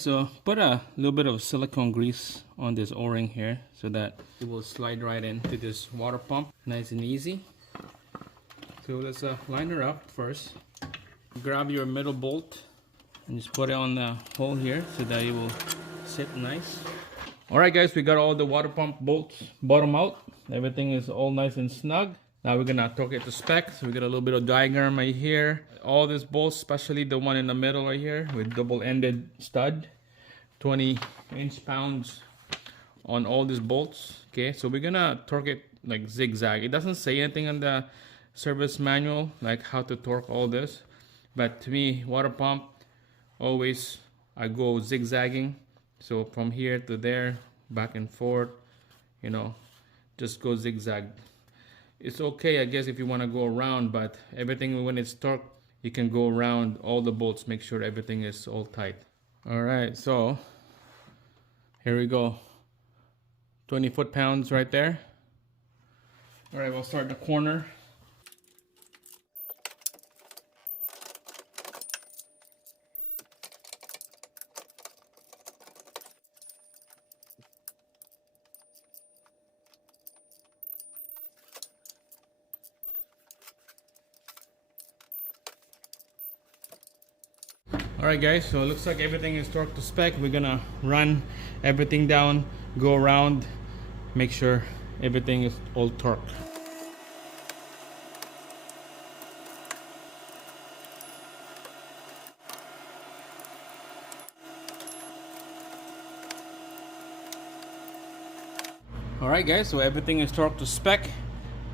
guys, so put a little bit of silicone grease on this o-ring here so that it will slide right into this water pump nice and easy. So let's line her up first. Grab your middle bolt and just put it on the hole here so that it will sit nice. Alright guys, we got all the water pump bolts bottom out. Everything is all nice and snug. Now we're gonna torque it to spec. So we got a little bit of diagram right here. All these bolts, especially the one in the middle right here with double-ended stud, 20 inch-pounds on all these bolts. Okay, so we're gonna torque it like zigzag. It doesn't say anything on the service manual like how to torque all this, but to me, water pump, always I go zigzagging. So from here to there, back and forth, you know, just go zigzag. It's okay, I guess, if you want to go around, but everything when it's torqued, you can go around all the bolts, make sure everything is all tight. All right, so here we go. 20 foot-pounds right there. All right, we'll start the corner. Alright guys, so it looks like everything is torqued to spec. We're gonna run everything down, go around, make sure everything is all torqued. Alright guys, so everything is torqued to spec.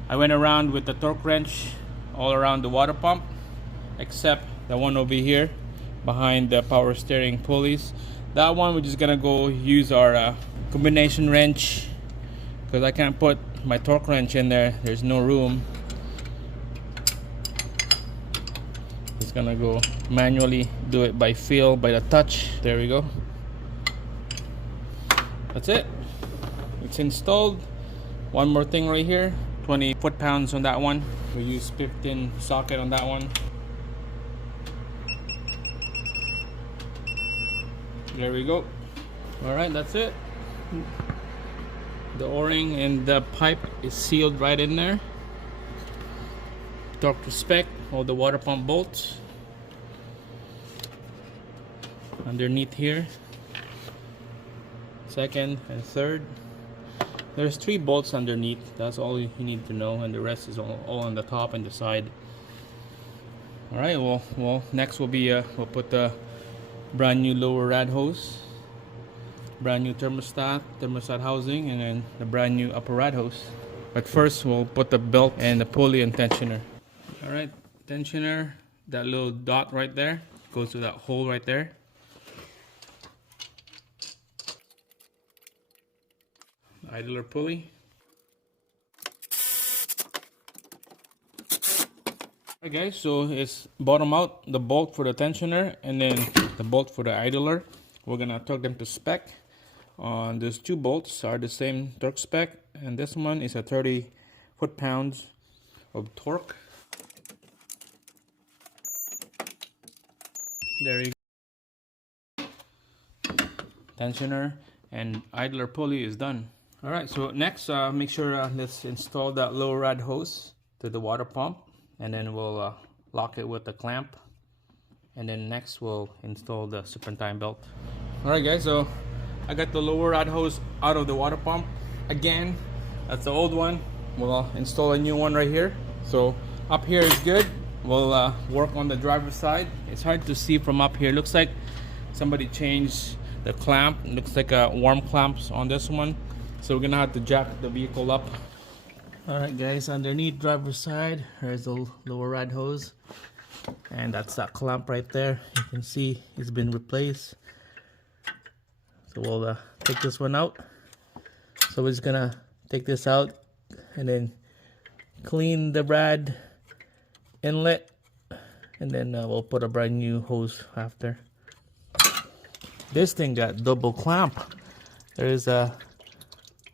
I went around with the torque wrench all around the water pump, except the one over here behind the power steering pulleys. That one we're just gonna go use our combination wrench because I can't put my torque wrench in there. There's no room. Just gonna go manually do it by feel, by the touch. There we go. That's it. It's installed. One more thing right here. 20 foot-pounds on that one. We use 15 socket on that one. There we go. Alright, that's it. The o-ring and the pipe is sealed right in there. Torque to spec, all the water pump bolts. Underneath here. Second and third. There's 3 bolts underneath. That's all you need to know, and the rest is all on the top and the side. Alright, well next will be we'll put the brand new lower rad hose, brand new thermostat housing, and then the brand new upper rad hose. But first we'll put the belt and the pulley and tensioner. Alright, tensioner, that little dot right there goes to that hole right there. Idler pulley. Okay guys, so it's bottom out, the bolt for the tensioner and then the bolt for the idler. We're gonna torque them to spec. Those 2 bolts are the same torque spec, and this one is a 30 foot-pounds of torque. There you go. Tensioner and idler pulley is done. Alright, so next make sure let's install that lower rad hose to the water pump. And then we'll lock it with the clamp, and then next we'll install the serpentine belt. Alright guys, so I got the lower rad hose out of the water pump again. That's the old one. We'll install a new one right here. So up here is good. We'll work on the driver's side. It's hard to see from up here. Looks like somebody changed the clamp. It looks like worm clamps on this one, so we're gonna have to jack the vehicle up. Alright guys, underneath driver's side, there's the lower rad hose, and that's that clamp right there. You can see it's been replaced. So we'll take this one out. So we're just gonna take this out and then clean the rad inlet, and then we'll put a brand new hose after. This thing got double clamp. There's a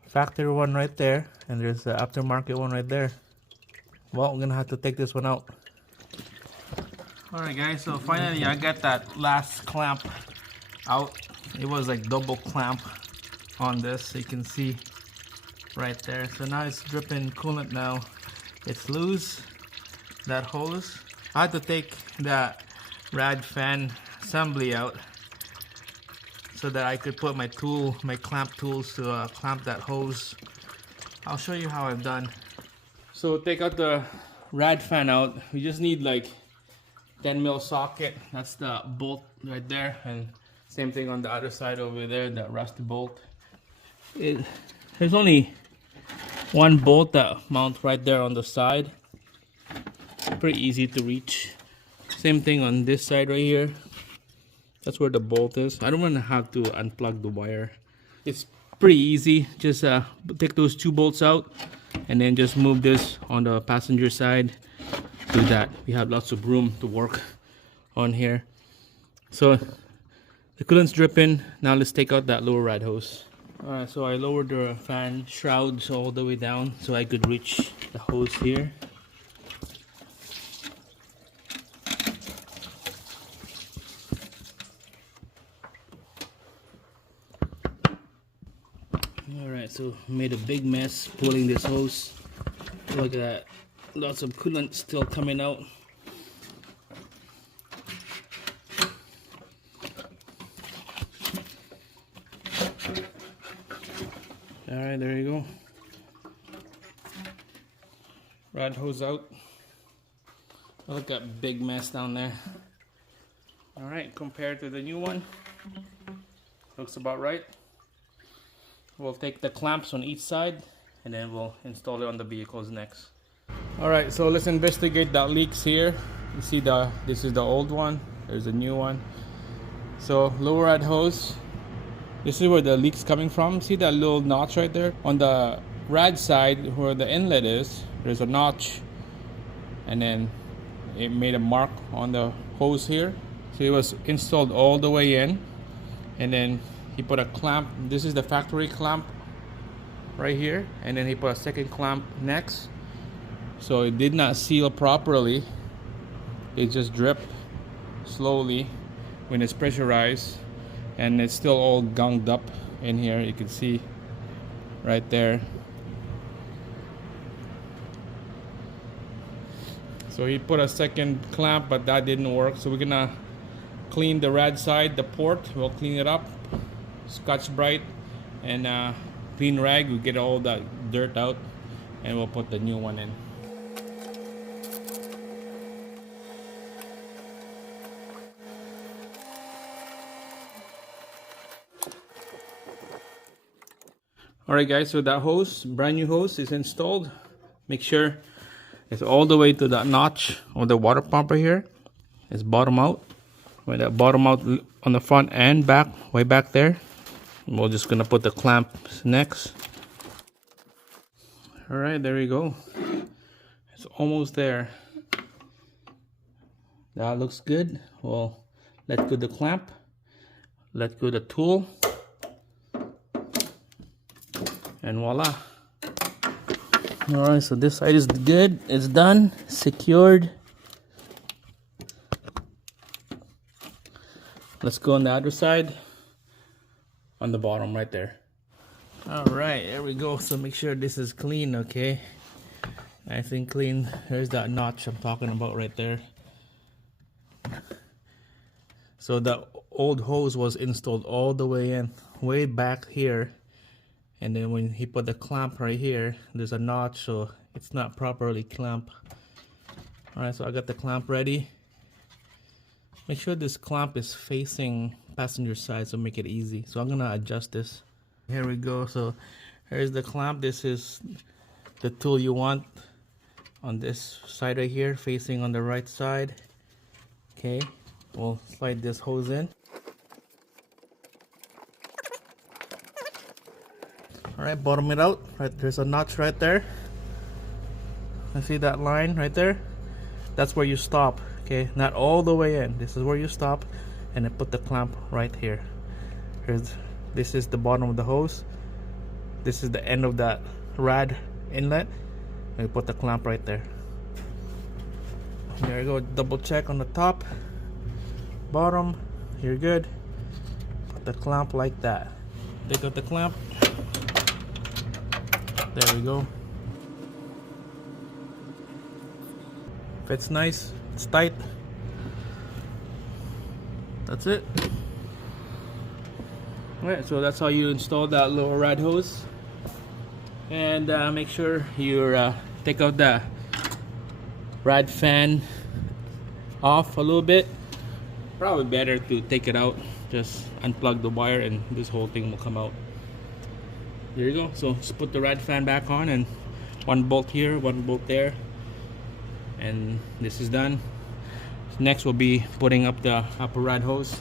factory one right there, and there's the aftermarket one right there. Well, we're gonna have to take this one out. Alright guys, so finally I got that last clamp out it was like double clamp on this, so you can see right there. So now it's dripping coolant now. It's loose, that hose. I had to take that rad fan assembly out so that I could put my clamp tools to clamp that hose. I'll show you how I've done. So take out the rad fan out. We just need like 10mm socket. That's the bolt right there, and same thing on the other side over there, that rusty bolt. There's only one bolt that mounts right there on the side. Pretty easy to reach. Same thing on this side right here. That's where the bolt is. I don't want to have to unplug the wire. It's pretty easy. Just take those two bolts out and then just move this on the passenger side. Do that. We have lots of room to work on here. So the coolant's dripping. Now let's take out that lower rad hose. Alright, so I lowered the fan shrouds all the way down so I could reach the hose here. Alright, so made a big mess pulling this hose. Look at that. Lots of coolant still coming out. Alright, there you go. Rad hose out. Look at that big mess down there. Alright, compared to the new one, looks about right. We'll take the clamps on each side and then we'll install it on the vehicles next. Alright, so let's investigate that leaks here. You see this is the old one, there's a new one. So lower rad hose, this is where the leak's coming from. See that little notch right there? On the rad side where the inlet is, there's a notch, and then it made a mark on the hose here. So it was installed all the way in, and then he put a clamp. This is the factory clamp right here, and then he put a second clamp next. So it did not seal properly. It just dripped slowly when it's pressurized, and it's still all gunged up in here. You can see right there. So he put a second clamp, but that didn't work. So we're gonna clean the rad side, the port. We'll clean it up, Scotch-Brite and clean rag. We'll get all that dirt out, and we'll put the new one in. Alright guys, so that hose, brand new hose, is installed. Make sure it's all the way to that notch on the water pump right here. It's bottom out. With that bottom out on the front and back, way back there. We're just gonna put the clamps next. Alright, there we go. It's almost there. That looks good. Well, let go the clamp. Let go the tool. And voila. Alright, so this side is good. It's done. Secured. Let's go on the other side. On the bottom right there. Alright, there we go. So make sure this is clean, okay? Nice and clean. There's that notch I'm talking about right there. So the old hose was installed all the way in, way back here. And then when he put the clamp right here, there's a notch, so it's not properly clamped. Alright, so I got the clamp ready. Make sure this clamp is facing passenger side, so make it easy. So I'm gonna adjust this. Here we go. So here's the clamp. This is the tool you want on this side right here, facing on the right side. Okay, we'll slide this hose in. Alright, bottom it out. Right, there's a notch right there. I see that line right there. That's where you stop. Okay, not all the way in. This is where you stop, and then put the clamp right here. This is the bottom of the hose. This is the end of that rad inlet, and you put the clamp right there. There you go. Double check on the top, bottom. You're good. the clamp like that. Take out the clamp. There we go. Fits nice. It's tight. That's it. Alright, so that's how you install that lower rad hose. And make sure you take out the rad fan off a little bit. Probably better to take it out. Just unplug the wire and this whole thing will come out. There you go. So just put the rad fan back on, and one bolt here, one bolt there, and this is done. Next we'll be putting up the upper rad hose,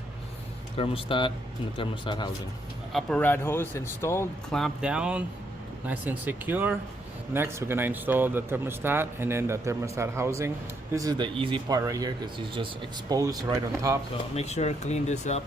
thermostat, and the thermostat housing. Upper rad hose installed, clamped down, nice and secure. Next we're gonna install the thermostat and then the thermostat housing. This is the easy part right here because it's just exposed right on top. So make sure to clean this up.